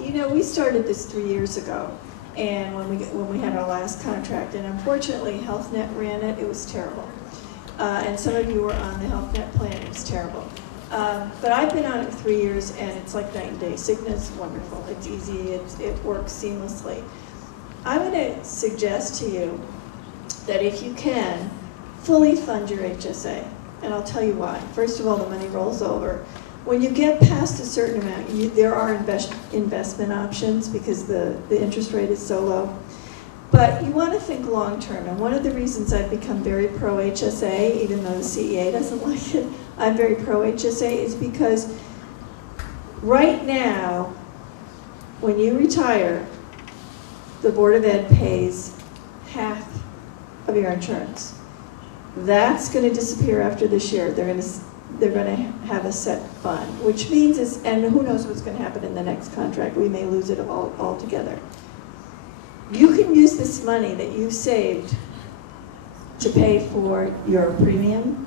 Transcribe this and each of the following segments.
You know, we started this 3 years ago, and when we had our last contract, and unfortunately HealthNet ran it. It was terrible. And some of you were on the HealthNet plan. It was terrible. But I've been on it 3 years, and it's like night and day. Cigna is wonderful. It's easy. It works seamlessly. I'm going to suggest to you that if you can, fully fund your HSA. And I'll tell you why. First of all, the money rolls over. When you get past a certain amount, there are investment options because the interest rate is so low. But you want to think long term. And one of the reasons I've become very pro-HSA, even though the CEA doesn't like it, I'm very pro-HSA, is because right now, when you retire, the Board of Ed pays half of your insurance. That's going to disappear after this year. They're going to have a set fund, which means and who knows what's going to happen in the next contract. We may lose it all altogether. You can use this money that you saved to pay for your premium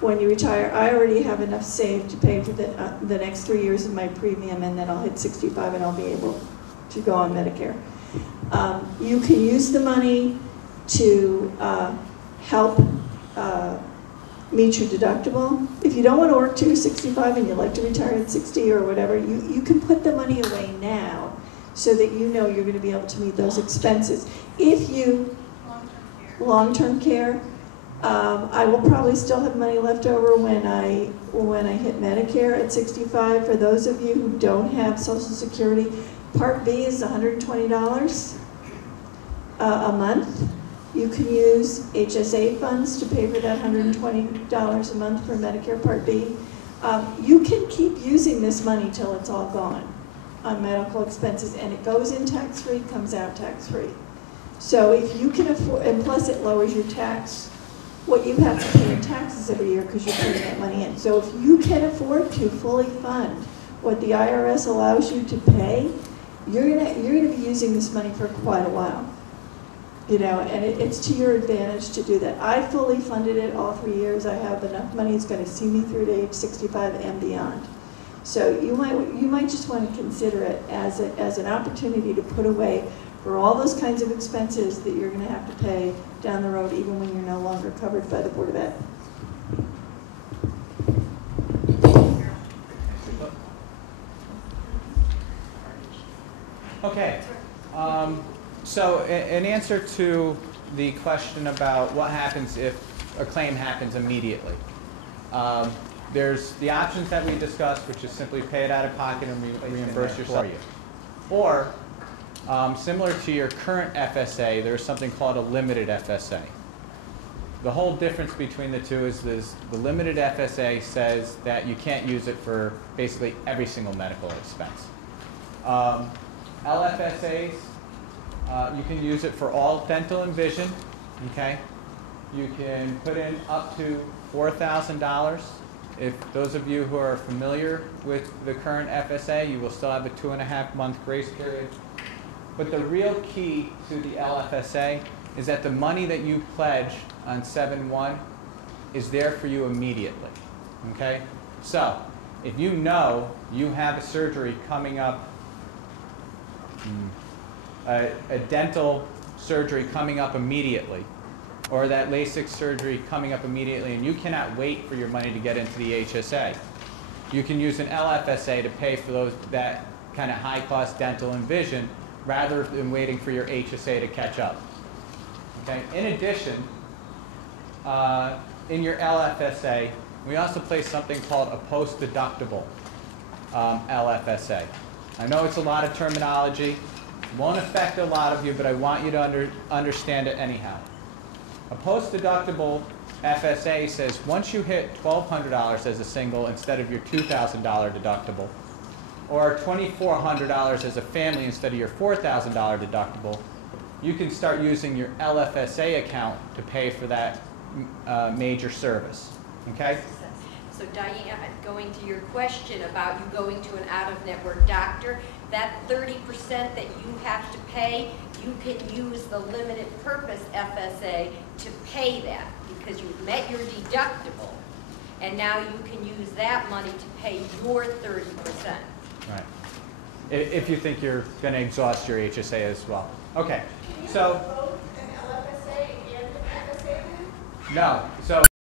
when you retire. I already have enough saved to pay for the next 3 years of my premium, and then I'll hit 65 and I'll be able to go on Medicare. You can use the money to help meet your deductible. If you don't want to work till you're 65 and you'd like to retire at 60 or whatever, you can put the money away now so that you know you're going to be able to meet those expenses. If you, long-term care, I will probably still have money left over when I hit Medicare at 65. For those of you who don't have Social Security, Part B is $120 a month. You can use HSA funds to pay for that $120 a month for Medicare Part B. You can keep using this money till it's all gone on medical expenses, and it goes in tax-free, comes out tax-free. So if you can afford, and plus it lowers your tax, what you have to pay in taxes every year because you're putting that money in. So if you can afford to fully fund what the IRS allows you to pay, you're gonna be using this money for quite a while. You know, and it's to your advantage to do that. I fully funded it all 3 years. I have enough money. It's going to see me through to age 65 and beyond. So you might just want to consider it as an opportunity to put away for all those kinds of expenses that you're going to have to pay down the road, even when you're no longer covered by the Board of Ed. Okay. So in answer to the question about what happens if a claim happens immediately, there's the options that we discussed, which is simply pay it out of pocket and reimburse yourself. Or, similar to your current FSA, there's something called a limited FSA. The whole difference between the two is the limited FSA says that you can't use it for basically every single medical expense. LFSAs, you can use it for all dental and vision, okay? You can put in up to $4,000. If those of you who are familiar with the current FSA, you will still have a 2.5-month grace period. But the real key to the LFSA is that the money that you pledge on 7/1 is there for you immediately, okay? So if you know you have a surgery coming up, a dental surgery coming up immediately, or that LASIK surgery coming up immediately, and you cannot wait for your money to get into the HSA, you can use an LFSA to pay for that kind of high-cost dental and vision rather than waiting for your HSA to catch up. Okay? In addition, in your LFSA, we also place something called a post-deductible LFSA. I know it's a lot of terminology. It won't affect a lot of you, but I want you to understand it anyhow. A post-deductible FSA says once you hit $1,200 as a single instead of your $2,000 deductible, or $2,400 as a family instead of your $4,000 deductible, you can start using your LFSA account to pay for that major service. Okay? So Diane, going to your question about you going to an out-of-network doctor, that 30% that you have to pay, you can use the limited purpose FSA to pay that because you've met your deductible, and now you can use that money to pay your 30%. Right. if you think you're going to exhaust your HSA as well. Okay, so Both an LFSA and an FSA then? no, so